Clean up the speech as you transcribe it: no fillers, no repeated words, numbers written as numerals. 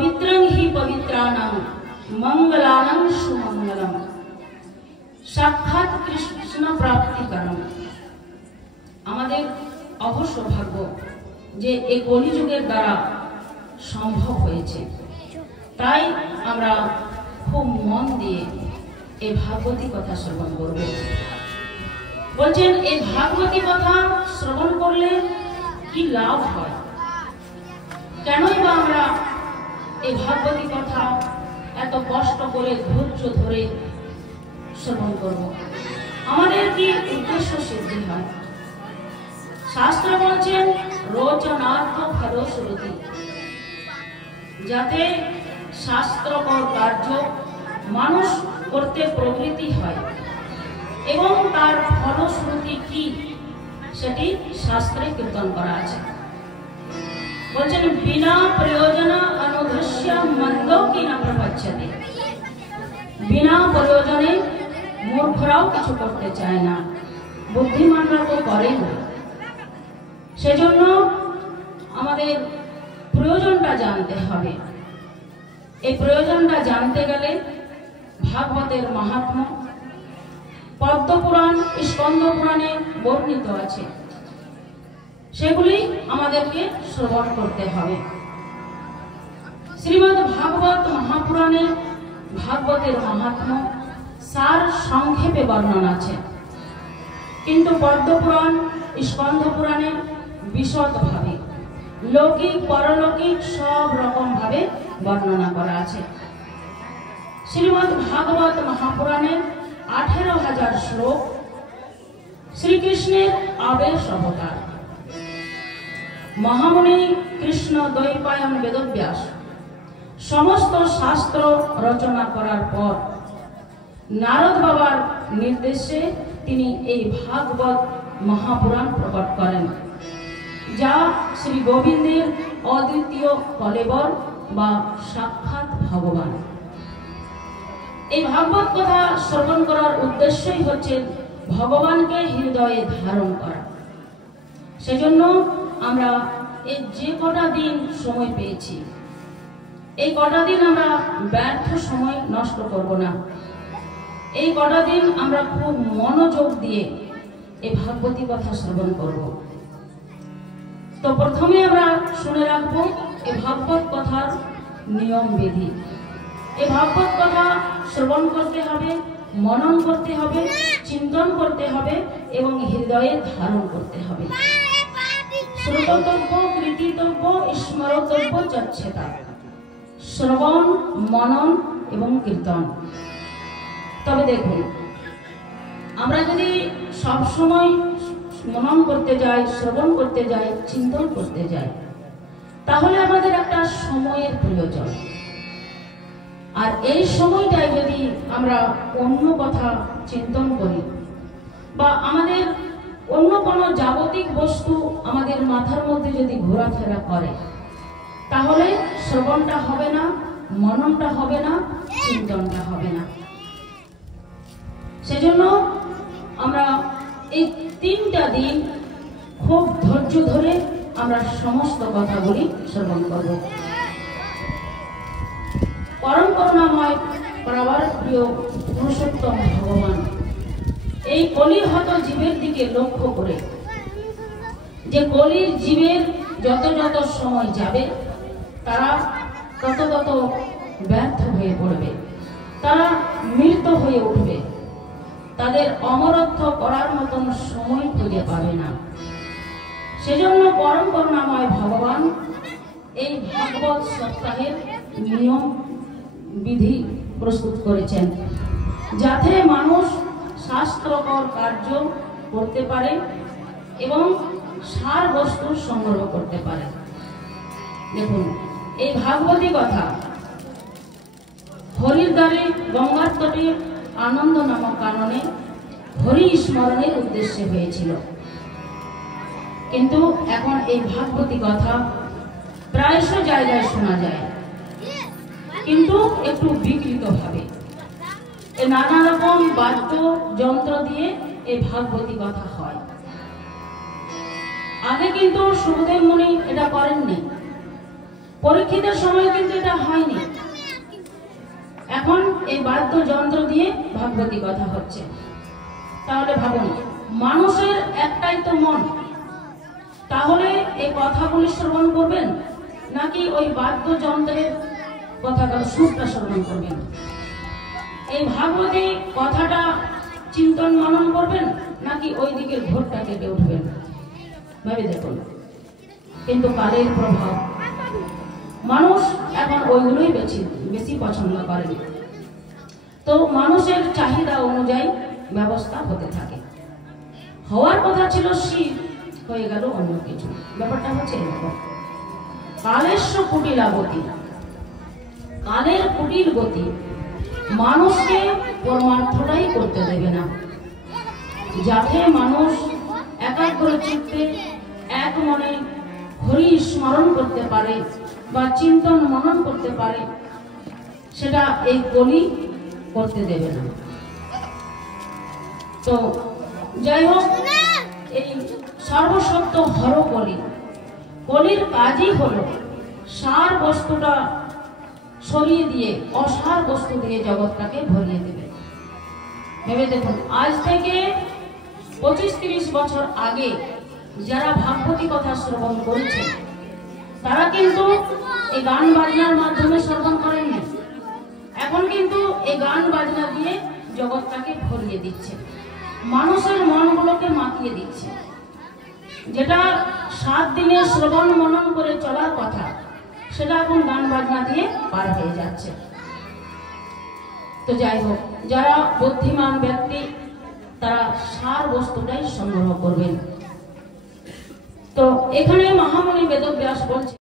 पवित्रं हि पवित्राणां मंगलानां सुमंगलम साक्षात कृष्ण प्राप्तिकरम। আমাদের অবশ্য ভাগ্য যে এই কলিযুগের দ্বারা সম্ভব হয়েছে, তাই আমরা খুব মন দিয়ে এই ভাগবতী কথা শ্রবণ করব। বলছেন এই ভাগবতী কথা শ্রবণ করলে কি লাভ হয়, কেনই বা আমরা এই ভাগবতী কথা এত কষ্ট করে ধৈর্য ধরে শ্রবণ করব, আমাদের কি উদ্দেশ্য সিদ্ধি হয়? শাস্ত্র বলছেন রোচনার্থ ফলশ্রুতি, যাতে শাস্ত্রকর কার্য মানুষ করতে প্রবৃত্তি হয় এবং তার ফলশ্রুতি কি সেটি শাস্ত্রে কীর্তন করা আছে। বলছেন বিনা প্রয়োজন অনুদৃশ্য মন্দ কি না প্রপচ্যতে, বিনা প্রয়োজনে মূর্খরাও কিছু করতে চায় না, বুদ্ধিমানরা তো করে না। সেজন্য আমাদের প্রয়োজনটা জানতে হবে। এই প্রয়োজনটা জানতে গেলে ভাগবতের মাহাত্ম্য পদ্মপুরাণ, স্কন্দ পুরাণে বর্ণিত আছে, সেগুলি আমাদেরকে শ্রবণ করতে হবে। শ্রীমদ্ ভাগবত মহাপুরাণে ভাগবতের মাহাত্ম্য সার সংক্ষেপে বর্ণনা আছে, কিন্তু পদ্মপুরাণ, স্কন্দ পুরাণে বিশদভাবে লৌকিক পরলৌকিক সব রকম ভাবে বর্ণনা করা আছে। শ্রীমদ্ ভাগবত মহাপুরাণে 18,000 শ্লোক শ্রীকৃষ্ণের আবেশ অবতার। মহামুনি কৃষ্ণ দ্বৈপায়ন বেদব্যাস সমস্ত শাস্ত্র রচনা করার পর নারদ বাবার নির্দেশে তিনি এই ভাগবত মহাপুরাণ প্রকট করেন, যা শ্রী গোবিন্দের অদ্বিতীয় কলেবর বা সাক্ষাৎ ভগবান। এই ভাগবত কথা শ্রবণ করার উদ্দেশ্যই হচ্ছে ভগবানকে হৃদয়ে ধারণ করা। সেজন্য আমরা এই যে কটা দিন সময় পেয়েছি, এই কটা দিন আমরা ব্যর্থ সময় নষ্ট করব না। এই কটা দিন আমরা খুব মনোযোগ দিয়ে এই ভাগবতী কথা শ্রবণ করব। তো প্রথমে আমরা শুনে রাখবো এই ভাগবত কথার নিয়ম বিধি। এই ভাগবত কথা শ্রবণ করতে হবে, মনন করতে হবে, চিন্তন করতে হবে এবং হৃদয়ে ধারণ করতে হবে। শ্রোতব্য, কীর্তিতব্য, স্মরতব্য চচ্ছেতা, শ্রবণ, মনন এবং কীর্তন। তবে দেখুন, আমরা যদি সবসময় মনন করতে যাই, শ্রবণ করতে যাই, চিন্তন করতে যাই, তাহলে আমাদের একটা সময়ের প্রয়োজন। আর এই সময়টায় যদি আমরা অন্য কথা চিন্তন করি বা আমাদের অন্য কোনো জাগতিক বস্তু আমাদের মাথার মধ্যে যদি ঘোরাফেরা করে, তাহলে শ্রবণটা হবে না, মননটা হবে না, চিন্তনটা হবে না। সেজন্য আমরা এই 3টা দিন খুব ধৈর্য ধরে আমরা সমস্ত কথাগুলি শ্রবণ করব। পরম করুণাময় প্রবার প্রিয় পুরুষোত্তম ভগবান এই কলিহত জীবের দিকে লক্ষ্য করে, যে কলির জীবের যত যত সময় যাবে তারা তত তত ব্যর্থ হয়ে পড়বে, তারা মৃত হয়ে উঠবে, তাদের অমরত্ব করার মতন সময় খুঁজে পাবে না। সেজন্য পরম করুণাময় ভগবান এই ভাগবত সপ্তাহের নিয়ম বিধি প্রস্তুত করেছেন, যাতে মানুষ শাস্ত্রকর কার্য করতে পারে এবং সার বস্তু সংগ্রহ করতে পারে। দেখুন, এই ভাগবতী কথা হরির দ্বারে গঙ্গার তটে আনন্দ নামক কাননে হরি স্মরণের উদ্দেশ্যে হয়েছিল, কিন্তু এখন এই ভাগবতী কথা প্রায়শ জায়গায় শোনা যায়, কিন্তু একটু বিকৃত ভাবে। নানা রকম বাদ্য যন্ত্র দিয়ে এই ভাগবতী কথা হয়। আগে কিন্তু সুখদেব মুনি এটা করেননি, পরীক্ষিতের সময় কিন্তু এটা হয়নি। এখন এই বাদ্যযন্ত্র দিয়ে ভাগবতী কথা হচ্ছে। তাহলে ভাবুন, মানুষের একটাই তো মন, তাহলে এই কথাগুলি শ্রবণ করবেন নাকি ওই বাদ্যযন্ত্রের কথাটা সুরটা শ্রবণ করবেন? এই ভাগবতী কথাটা চিন্তন মনন করবেন নাকি ওই দিকের ঘোরটা কেটে উঠবেন? ভেবে দেখুন। কিন্তু কালের প্রভাব, মানুষ এখন ওইগুলোই বেশি পছন্দ করে। তো মানুষের চাহিদা অনুযায়ী ব্যবস্থা হতে থাকে। হওয়ার কথা ছিল শিব, হয়ে গেল অন্য কিছু। ব্যাপারটা হচ্ছে এরকম। কালেস্য কুটিলাগতি, কালের কুটির গতি মানুষকে পরমার্থটাই করতে দেবে না। যাতে মানুষ একাগ্র চিত্তে এক মনে হরি স্মরণ করতে পারে বা চিন্তন মনন করতে পারে, সেটা এই কলি করতে দেবে না। তো যাই হোক, এই সর্বসত্য হর কলি, কলির কাজই হলো সার বস্তুটা সরিয়ে দিয়ে অসার বস্তু দিয়ে জগৎটাকে ভরিয়ে দেবে। ভেবে দেখুন, আজ থেকে 25-30 বছর আগে যারা ভাগবতী কথা শ্রবণ করেছে, তারা কিন্তু এই গান বাজনার মাধ্যমে শ্রবণ করেননি। এখন কিন্তু এই গান বাজনা দিয়ে জগৎটাকে ভরিয়ে দিচ্ছে, মানুষের মনগুলোকে মাতিয়ে দিচ্ছে। যেটা 7 দিনে শ্রবণ মনন করে চলার কথা, সেটা এখন গান বাজনা দিয়ে পার হয়ে যাচ্ছে। তো যাই হোক, যারা বুদ্ধিমান ব্যক্তি তারা সার বস্তুটাই সংগ্রহ করবেন। তো এখানে মহামুনি বেদব্যাস বলছে,